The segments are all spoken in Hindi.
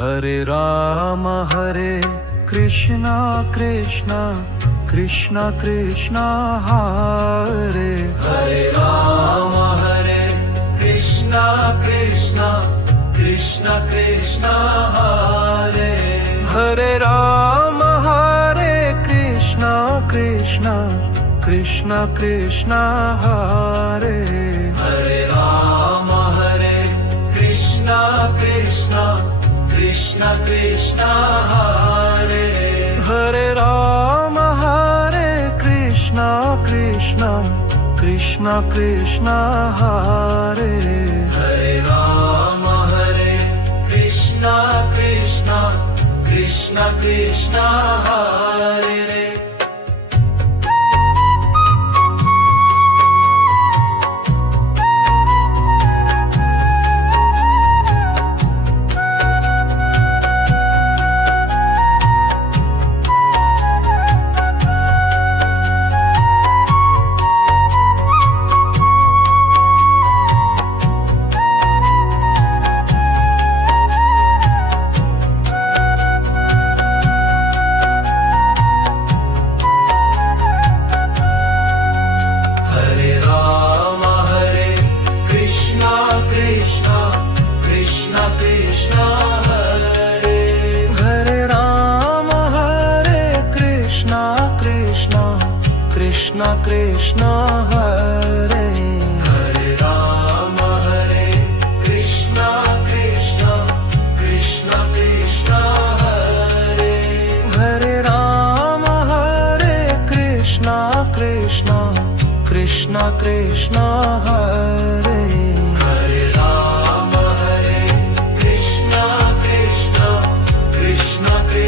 Hare Krishna Krishna Krishna Krishna Hare Ram Hare Krishna Krishna Krishna Krishna Hare Ram Hare Krishna Krishna Krishna Krishna Hare Ram Hare Krishna Krishna Krishna Krishna Hare Ram Hare Krishna Krishna Krishna Krishna Hare Ram Hare Krishna Krishna Krishna Krishna Hare Krishna Krishna Hare Ram Hare Krishna Krishna Krishna Krishna Hare Ram Hare Krishna Krishna Krishna Krishna Hare Ram Hare Krishna Krishna Krishna Krishna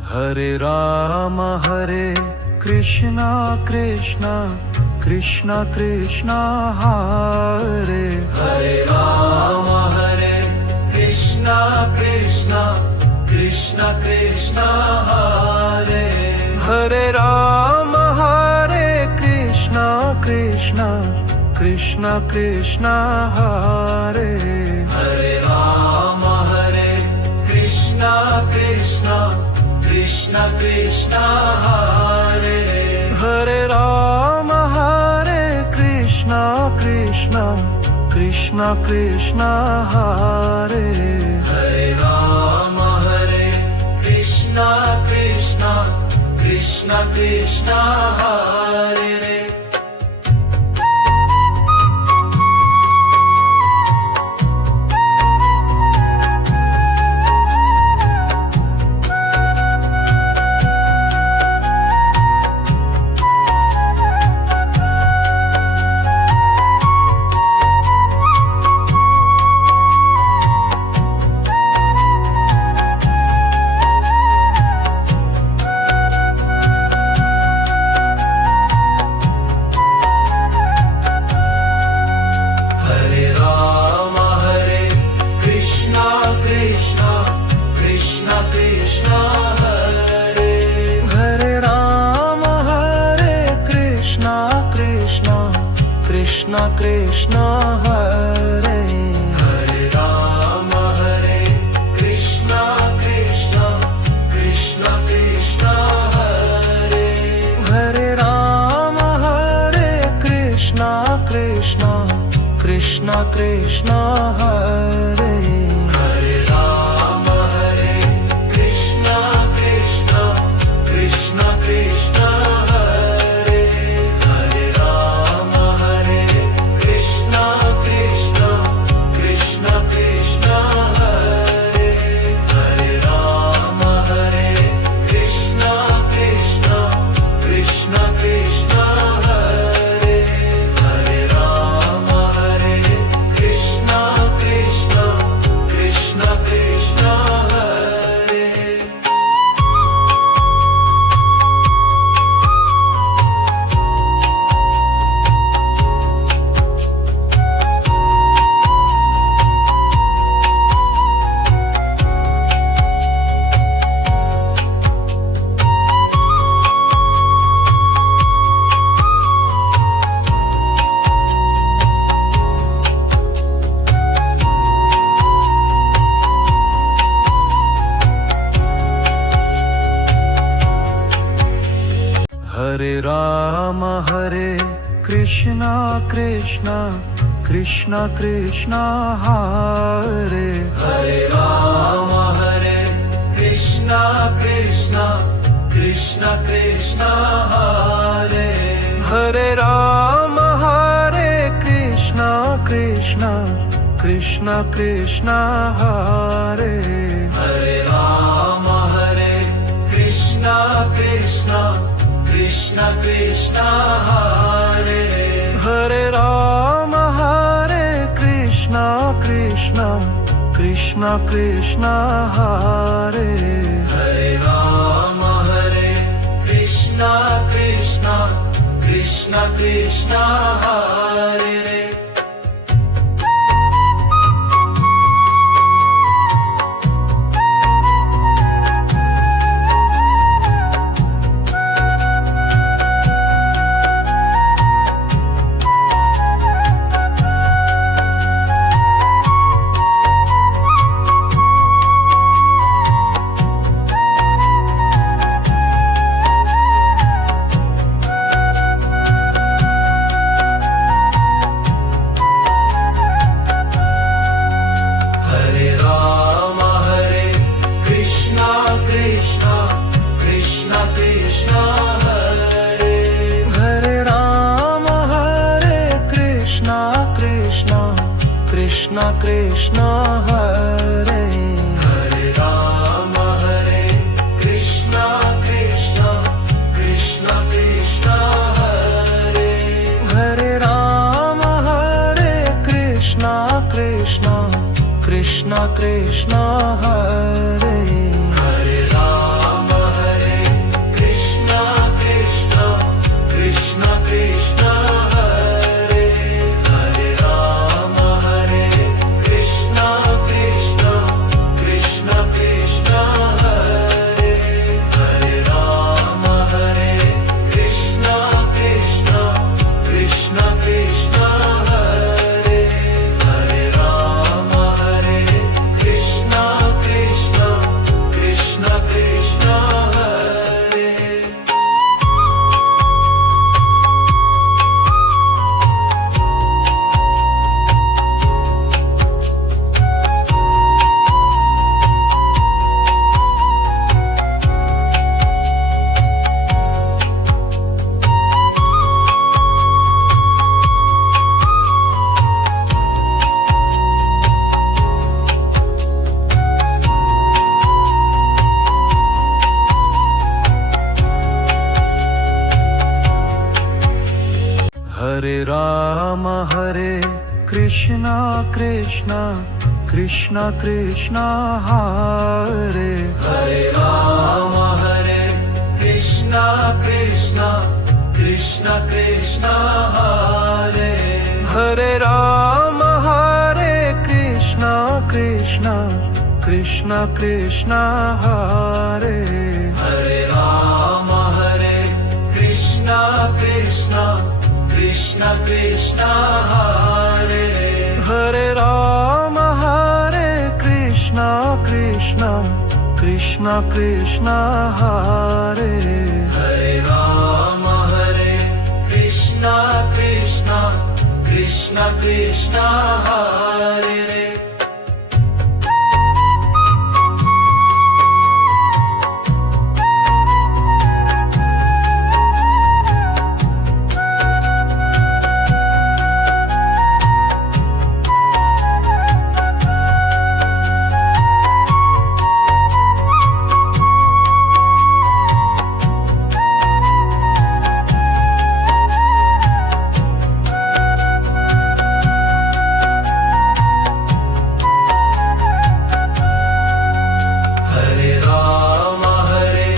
Hare Ram Hare Krishna Krishna Krishna Krishna Hare Ram Hare Krishna Krishna Krishna Krishna Hare Ram Hare Krishna Krishna Krishna Krishna Hare Ram Hare Krishna Krishna Krishna Krishna Hare Ram Hare Krishna Krishna Krishna Krishna Hare Ram Hare Krishna Krishna Krishna Krishna Hare Krishna Krishna Hare Ram Hare Krishna Krishna Krishna Krishna Hare Ram Hare Krishna Krishna Krishna Krishna Hare Ram Hare Krishna Krishna Krishna Krishna Hare Hare Rama Hare Krishna Krishna Krishna Krishna Hare Hare Rama Hare Krishna Krishna Krishna Krishna Hare Hare Rama Hare Krishna Krishna Krishna Krishna Hare Hare Rama Hare Krishna Krishna Krishna Krishna Hare Hare Rama Hare Krishna Krishna Krishna Krishna Hare Hare Rama Hare Krishna Krishna Krishna Krishna Hare Hare Rama Hare Krishna Krishna Krishna Krishna Hare Hare Rama Hare Krishna Krishna Krishna Krishna Hare Hare Rama Hare Krishna Krishna Krishna Krishna Hare Hare Rama Hare Krishna Krishna Krishna Krishna Hare Hare Rama Hare Krishna Krishna Krishna Krishna Hare Hare Rama Hare Krishna Krishna Krishna Krishna Hare Hare Rama Hare Krishna Krishna Krishna Krishna Hare Hare Rama Hare Krishna Krishna Krishna Krishna Hare Hare Rama Hare Krishna Krishna Krishna Krishna Hare Hare Rama Hare Krishna Krishna Krishna Krishna Hare Hare Rama Hare Krishna Krishna Krishna Krishna Hare Hare Rama Hare Krishna Krishna Krishna Krishna Hare Hare Rama Hare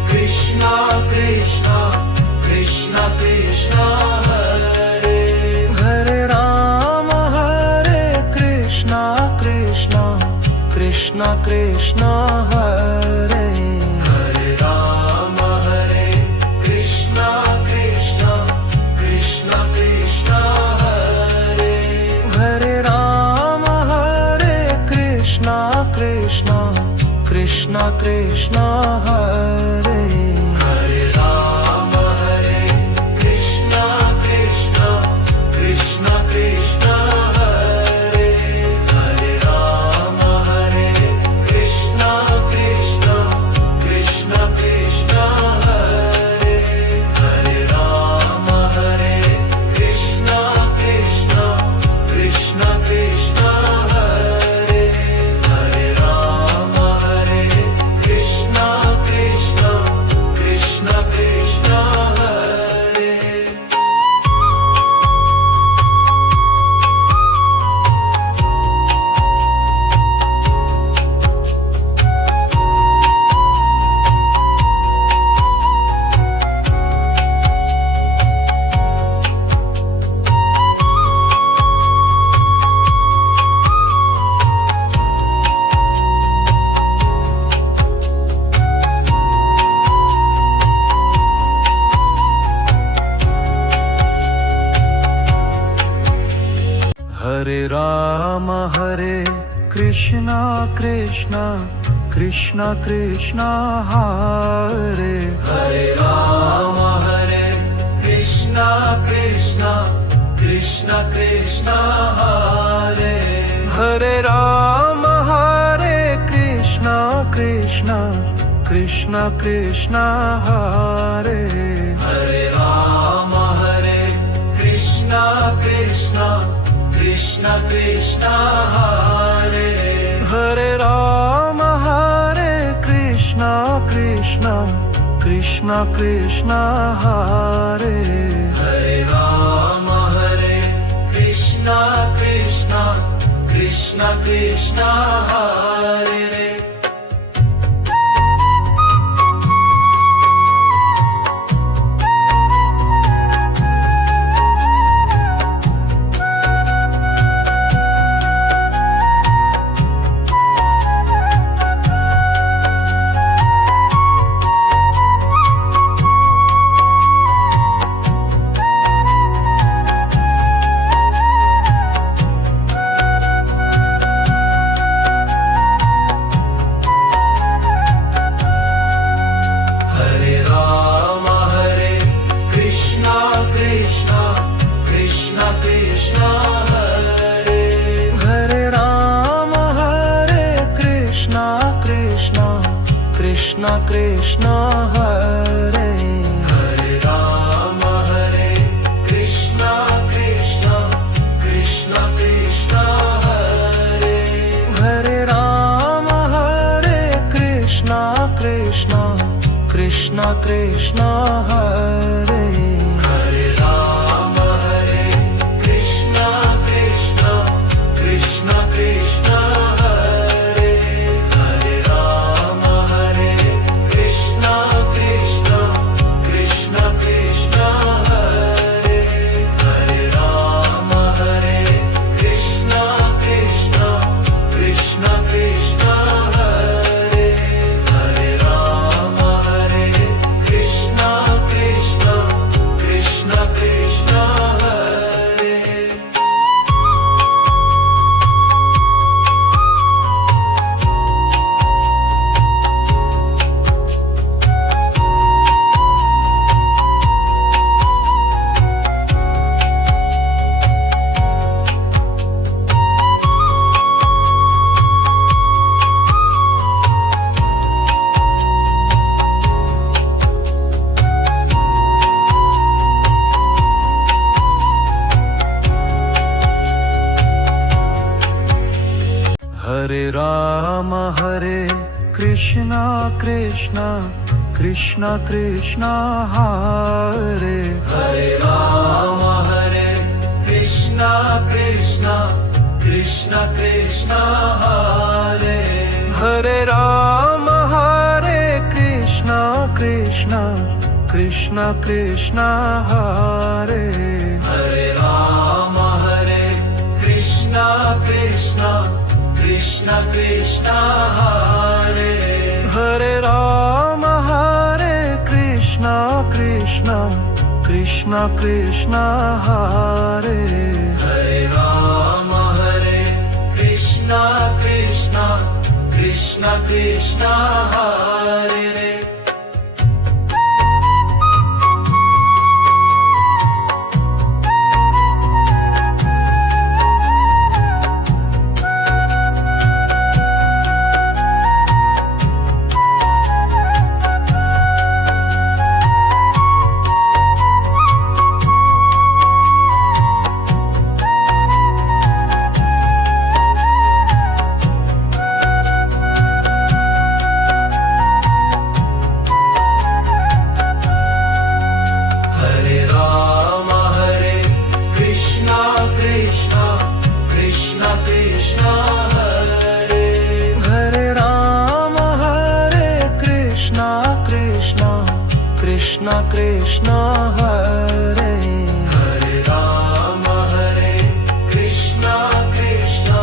Krishna Krishna Krishna Krishna Hare Krishna Krishna Hare Hare Rama Hare Krishna Krishna Krishna Krishna Hare Hare Rama Hare Krishna Krishna Krishna Krishna Hare Hare Rama Hare Krishna Krishna Krishna Krishna Krishna Krishna Hare Hare Rama Hare Krishna Krishna Krishna Krishna Hare Hare Rama Hare Krishna Krishna Krishna Krishna Hare Hare Rama Hare Krishna Krishna Krishna Krishna Hare Hare Rama Hare Krishna Krishna Krishna Krishna Hare Hare Rama Hare Krishna Krishna Krishna Krishna Hare Hare Rama Hare Krishna Krishna Krishna Krishna Hare Hare Rama Hare Krishna Krishna Krishna Krishna Hare Hare Rama Hare Krishna Krishna Krishna Krishna Hare Hare Rama Hare Krishna Krishna Krishna Krishna Hare Hare Rama Hare Krishna Krishna Krishna Krishna Hare Hare Rama Hare Krishna Krishna Krishna Krishna Hare Hare Rama Hare Krishna Krishna Krishna Krishna Hare Hare Rama Hare Krishna Krishna Krishna Krishna Hare Hare Rama Hare Krishna Krishna Krishna Krishna Hare Hare Rama Hare Krishna Krishna Krishna Krishna Hare Hare Rama Hare Krishna Krishna Krishna Krishna Hare Hare Rama Hare Krishna Krishna Krishna Krishna Hare Hare Rama Hare Krishna Krishna Krishna Krishna Hare Hare Rama Hare Krishna Krishna Krishna Krishna Hare Krishna Krishna Hare Hare Rama Hare Krishna Krishna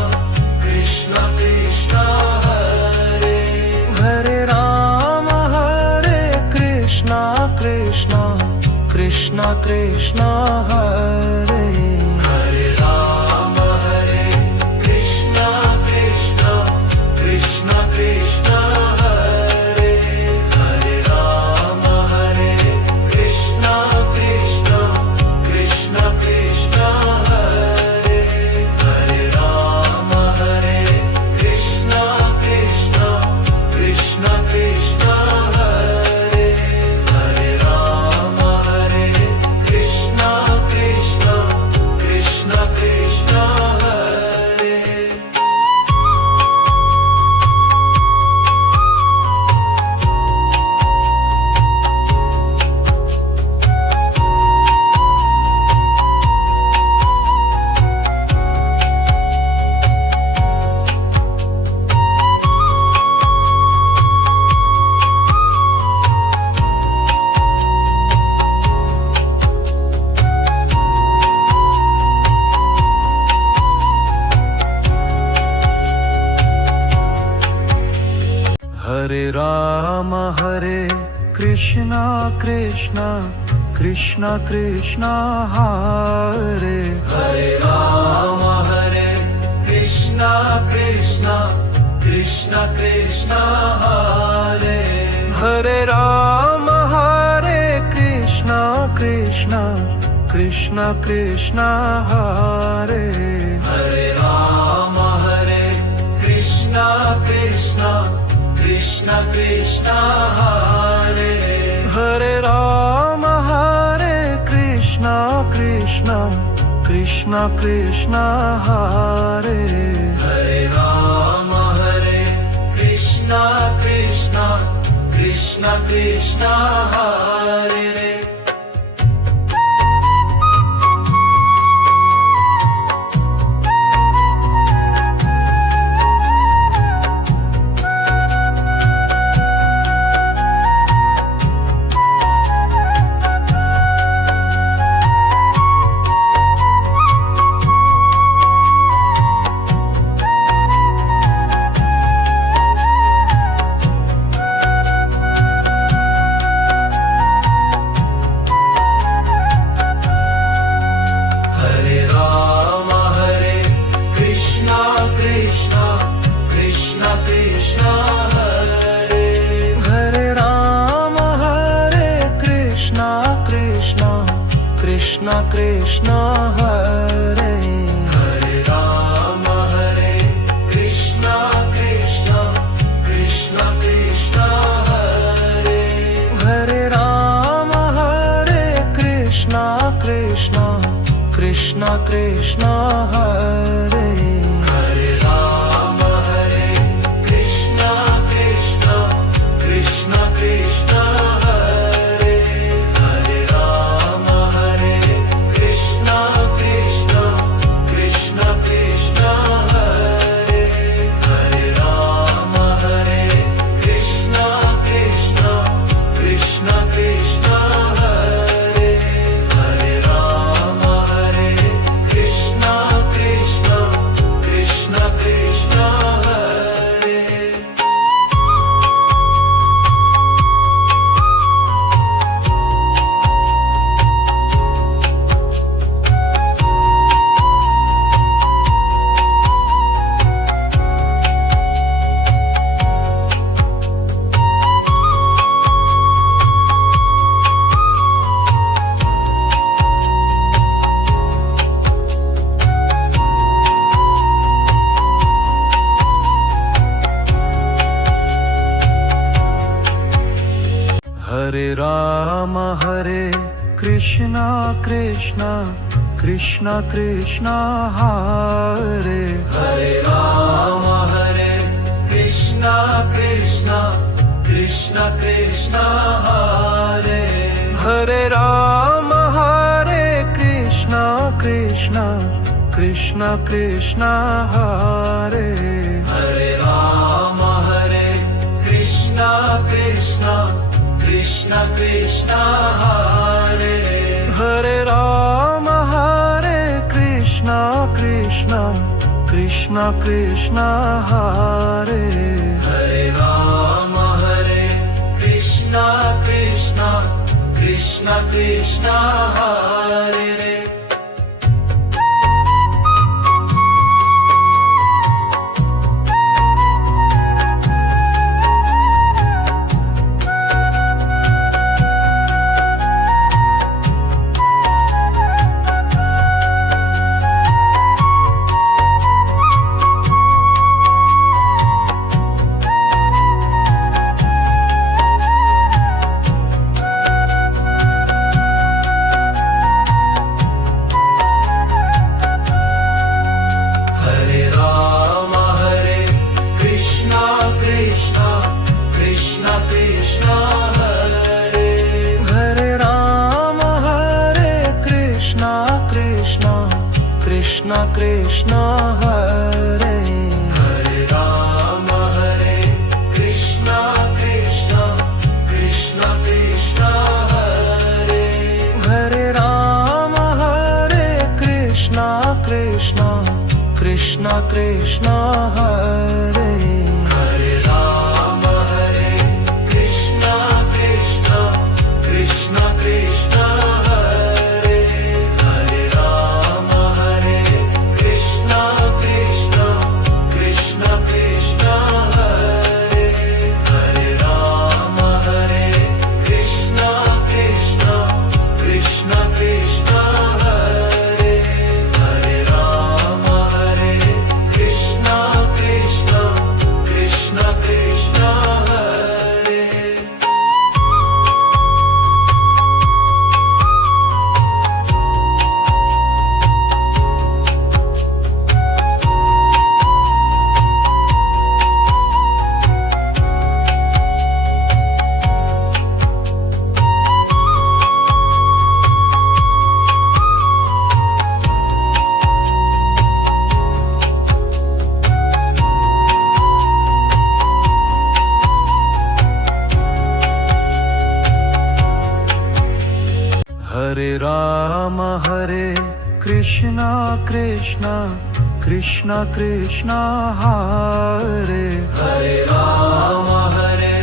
Krishna Krishna Hare Hare Rama Hare Krishna Krishna Krishna Krishna Hare Hare Rama Hare Krishna Krishna Hare Rama Hare Krishna Krishna Krishna Krishna Hare Hare Rama Hare Krishna Krishna Krishna Krishna Hare Hare Rama Hare Krishna Krishna Krishna Krishna Hare Hare Rama Hare Krishna Krishna Krishna Krishna Hare Hare Rama Hare Krishna Krishna Krishna Krishna Hare Hare Rama Hare Krishna Krishna Krishna Krishna Hare Hare Rama Hare Krishna Krishna Krishna Krishna Hare Hare Rama Hare Krishna Krishna Krishna Krishna Hare Hare Rama Hare Krishna Krishna Krishna Krishna Hare Hare Rama Hare Krishna Krishna Krishna Krishna Hare Hare Rama Hare Krishna Krishna Krishna Krishna Hare Hare Rama Hare Krishna Krishna Krishna Krishna Hare Hare Rama Hare Krishna Krishna Krishna Krishna Hare Hare Rama Hare Krishna Krishna Krishna Krishna Hare Hare Rama Hare Krishna Krishna Krishna Krishna Hare Hare Rama Hare Krishna Krishna Krishna Krishna Hare Hare Rama Hare Krishna Krishna Krishna Krishna Hare Hare Rama Hare Krishna Krishna Krishna Krishna Hare Hare Rama Hare Krishna Krishna Krishna Krishna Hare Hare Rama Hare Krishna Krishna Krishna Krishna Hare Hare Rama Hare Krishna Krishna Krishna Krishna Hare Hare Rama Hare Krishna Krishna Krishna Krishna Hare Hare Rama Hare Krishna Krishna Krishna Krishna Hare Hare Rama Hare Krishna Krishna Krishna Krishna Hare Hare Rama Hare Ram Hare Krishna Krishna Krishna Krishna Hare Hare Ram Hare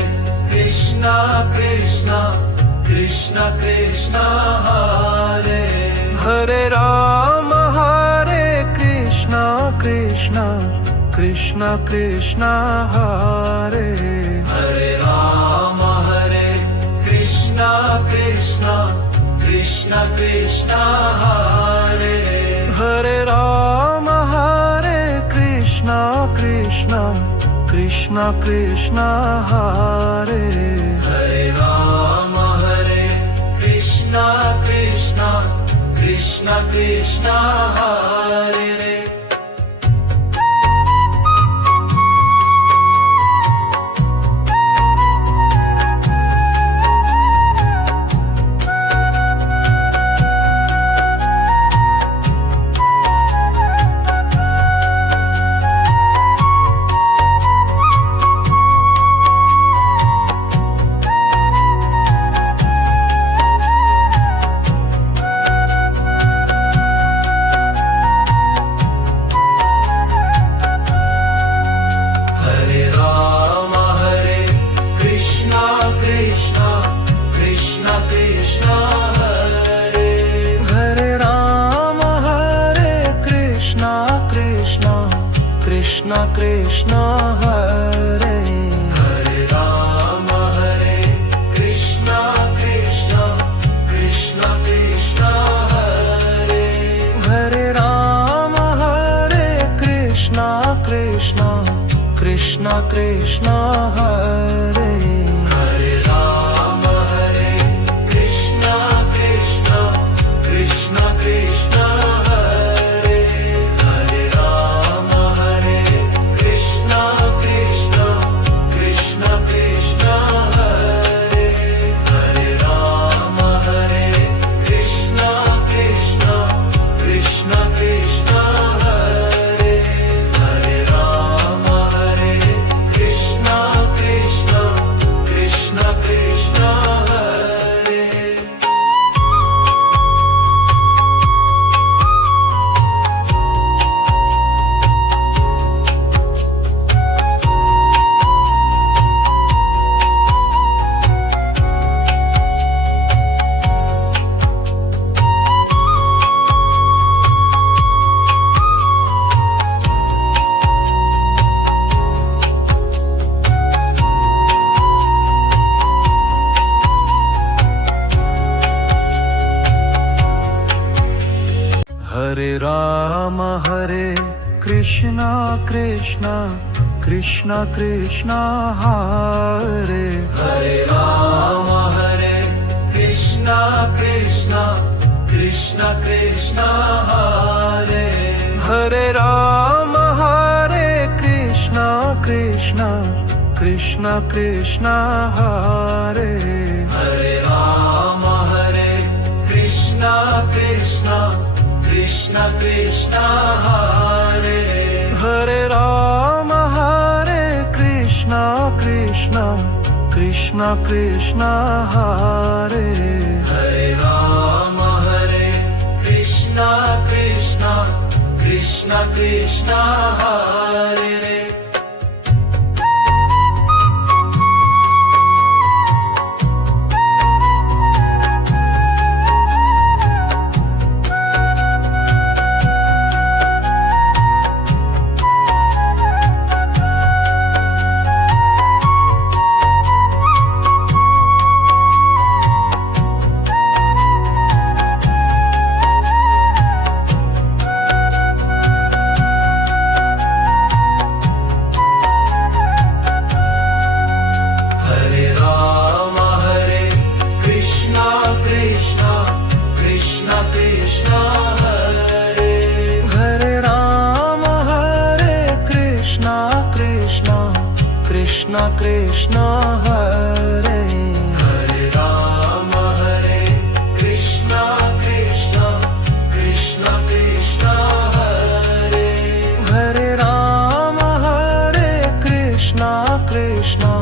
Krishna Krishna Krishna Krishna Hare Hare Ram Hare Krishna Krishna Krishna Krishna Hare Hare Ram Hare Krishna Krishna Krishna Krishna Hare Hare Ram Hare Krishna Krishna Krishna Krishna Hare Hare Ram Hare Krishna Krishna Krishna Krishna Hare Hare Ram Hare Krishna Krishna Krishna Krishna Hare Hare Ram Hare Krishna Krishna Krishna Krishna Hare Hare Ram Hare Krishna Krishna Krishna Krishna Hare Hare Ram Hare Krishna Krishna Krishna Krishna Hare Hare Ram Hare Krishna Krishna Krishna Krishna Hare Hare Ram Hare Krishna Krishna Krishna Krishna Hare Hare Ram Hare Krishna Krishna Krishna Krishna Hare Hare Ram Hare Krishna Krishna Krishna Krishna Hare Hare Ram Hare Krishna Krishna Krishna Krishna Hare Hare Ram Hare Krishna Krishna Krishna Krishna Hare Hare Ram Hare Krishna Krishna Krishna Krishna Hare Hare Ram Hare Krishna Krishna Krishna Krishna Hare Hare Ram Hare Krishna Krishna Krishna Krishna Hare Hare Ram Hare Krishna Krishna Krishna Krishna Hare Hare Ram Hare Krishna Krishna Krishna Krishna Hare Hare Ram Hare Krishna Krishna Krishna Krishna Hare Hare Ram Hare Krishna Krishna Krishna Krishna Hare Hare Ram Hare Krishna Krishna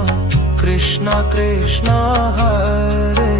Krishna Krishna Hare